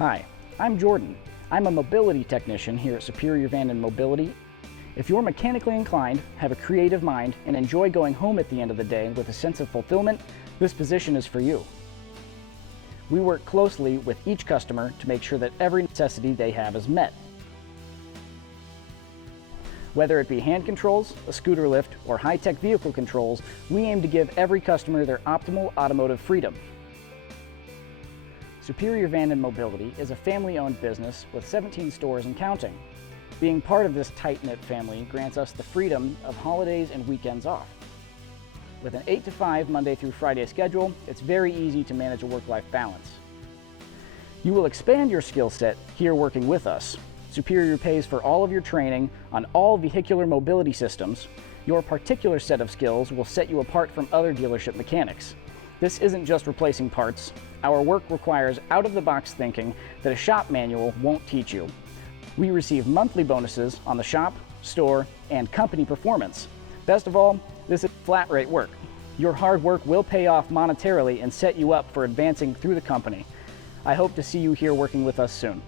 Hi, I'm Jordan. I'm a mobility technician here at Superior Van & Mobility. If you're mechanically inclined, have a creative mind, and enjoy going home at the end of the day with a sense of fulfillment, this position is for you. We work closely with each customer to make sure that every necessity they have is met. Whether it be hand controls, a scooter lift, or high-tech vehicle controls, we aim to give every customer their optimal automotive freedom. Superior Van & Mobility is a family-owned business with 17 stores and counting. Being part of this tight-knit family grants us the freedom of holidays and weekends off. With an 8 to 5 Monday through Friday schedule, it's very easy to manage a work-life balance. You will expand your skill set here working with us. Superior pays for all of your training on all vehicular mobility systems. Your particular set of skills will set you apart from other dealership mechanics. This isn't just replacing parts. Our work requires out-of-the-box thinking that a shop manual won't teach you. We receive monthly bonuses on the shop, store, and company performance. Best of all, this is flat rate work. Your hard work will pay off monetarily and set you up for advancing through the company. I hope to see you here working with us soon.